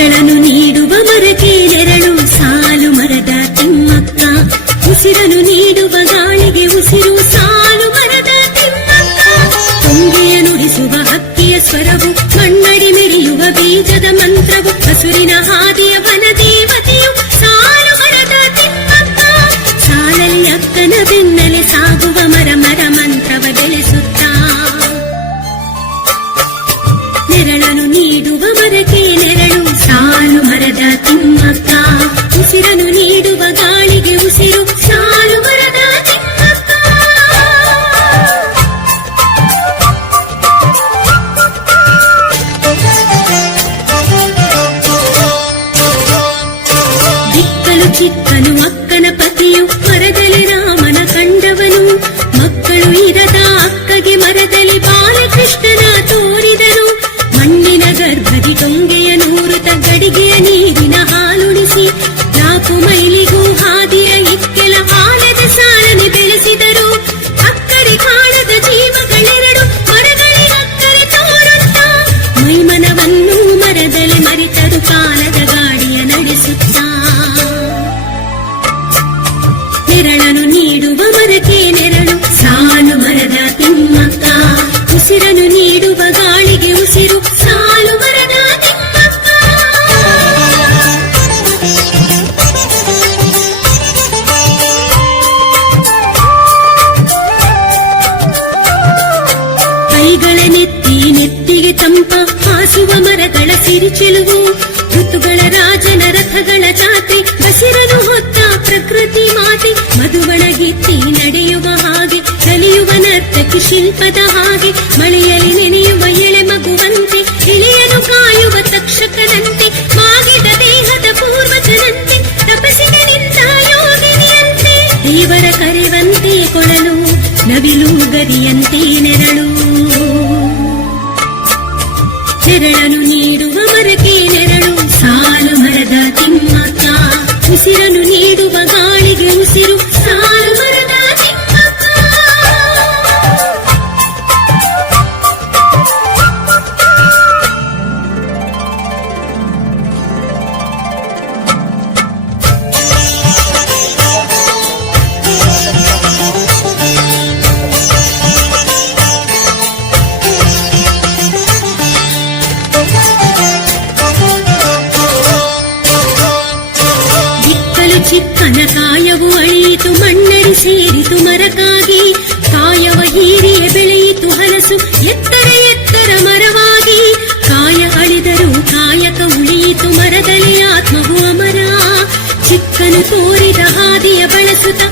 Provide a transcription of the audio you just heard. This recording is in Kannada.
ನೆರಳನ್ನು ನೀಡುವ ಮರಕ್ಕೆ ನೆರಳು ಸಾಲು ಮರದ ತಿಮ್ಮಕ್ಕ, ಉಸಿರನ್ನು ನೀಡುವ ಗಾಳಿಗೆ ಉಸಿರು ಸಾಲು ಮರದ ತಿಮ್ಮಕ್ಕ. ತುಂಗೆಯ ನುಡಿಸುವ ಹಕ್ಕಿಯ ಸ್ವರವು, ಮಣ್ಣಡಿ ಮಿಡಿಯುವ ಬೀಜದ ಮಂತ್ರವು, ಹಸುರಿನ ಹಾದಿಯ ವನದೇವತೆಯು ಸಾಲು ಮರದ ತಿಮ್ಮಕ್ಕ. ಸಾಲಲ್ಲಿ ಅಕ್ಕನ ಬೆನ್ನಲೆ ಸಾಗುವ ಮರ ಮರ ಮಂತ್ರವ ಬೆಳೆಸುತ್ತಾ, ನೆರಳನ್ನು ನೀಡುವ ಮರಕ್ಕೆ ನೆರಳು ಸಾಲು ಮರದ ತಿಮ್ಮಕ್ಕ, ಉಸಿರನ್ನು ನೀಡುವ ಗಾಳಿಗೆ ಉಸಿರು ಸಾಲು ಮರದ ತಿಮ್ಮಕ್ಕ. ದಿಕ್ಕಲು ಚಿಕ್ಕನು ಅಕ್ಕನ ಪತಿಯು, ಮರದಲ್ಲಿ ರಾಮನ ಕಂಡವನು. ಮಕ್ಕಳು ಇರದ ಅಕ್ಕಗೆ ಮರದಲ್ಲಿ ಬಾಲಕೃಷ್ಣನ ತೋರಿದರು. ಮಣ್ಣಿನ ಗರ್ಭದಿ ಟೊಂಗೆಯ ನೂರುತ ಗಡಿಗೆಯ ನೀರಿನ ಹಾಲುಣಿಸಿ, 4 ಮೈಲಿಗೂ ಹಾದಿಯ ಇಕ್ಕೆಲ ಆಲದ ಸಾಲನೆ ಬೆಳೆಸಿದರು. ಅಕ್ಕರೆ ಕಾಣದ ಜೀವಗಳೆರಡು ಮರಗಳೇ ಅಕ್ಕರೆ ತೋರುತ್ತ, ಮೈಮನವನ್ನು ಮರದಲ್ಲಿ ಮರೆತರು ಕಾಲದ ಗಾಡಿಯ ನಡೆಸುತ್ತ. ನೆರಳನ್ನು ನೀಡುವ ಮರಕ್ಕೆ ನೆರಳು ಸಾಲು ಮರದ ತಿಮ್ಮಕ್ಕ, ಉಸಿರನ್ನು ನೀಡುವ ಗಾಳಿಗೆ ಉಸಿರು ಸಾಲು ಮರದ ತಿಮ್ಮಕ್ಕ. ಕೈಗಳ ನೆತ್ತಿಗೆ ತಂಪ ಹಾಸುವ ಮರಗಳ ಸಿರಿಚೆಲುವು, ಋತುಗಳ ರಾಜನ ರಥಗಳ ಜಾತ್ರೆ, ಹಸಿರನು ಹೊತ್ತ ಪ್ರಕೃತಿ ಮಾತೆ. ಮಧುವಣಗಿತ್ತಿ ನಡೆಯುವ ಹಾಗೆ, ಕಲಿಯುವ ನರ್ತಕಿ ಶಿಲ್ಪದ ಹಾಗೆ, ಮಳೆಯಲ್ಲಿ ನೆನೆಯುವ ಎಳೆ ಮಗುವಂತೆ, ಇಳೆಯನು ಕಾಯುವ ತಕ್ಷಕನಂತೆ, ಮಾಗಿದ ದೇಹದ ಪೂರ್ವಜನಂತೆ, ತಪಸ್ಸಿಗೆ ನಿಂತ ಯೋಗಿನಿಯಂತೆ, ದೇವರ ಕರೆವಂತೆ ಕೊಳಲು, ನವಿಲು ಗರಿಯಂತೆ ನೆರಳು. ನೆರಳನ್ನು ನೀಡುವ ಮರಕ್ಕೆ ನೆರಳು ಸಾಲು ಮರದ ತಿಮ್ಮಕ್ಕ, ಉಸಿರನ್ನು ನೀಡುವ ಗಾಳಿಗೆ ಉಸಿರು ಸಾಲು ಮರದ ತಿಮ್ಮಕ್ಕ. ಚಿಕ್ಕನ ಕಾಯವು ಅಳಿಯಿತು, ಮಣ್ಣರಿ ಸೇರಿತು ಮರಕ್ಕಾಗಿ. ಕಾಯವ ಹೀರಿಯೇ ಬೆಳೆಯಿತು ಹಲಸು, ಎತ್ತರ ಎತ್ತರ ಮರವಾಗಿ. ಕಾಯ ಅಳಿದರೂ ಕಾಯಕ ಉಳಿಯಿತು, ಮರದಲ್ಲಿ ಆತ್ಮವು ಅಮರ. ಚಿಕ್ಕನು ತೋರಿದ ಹಾದಿಯ ಬಳಸುತ್ತ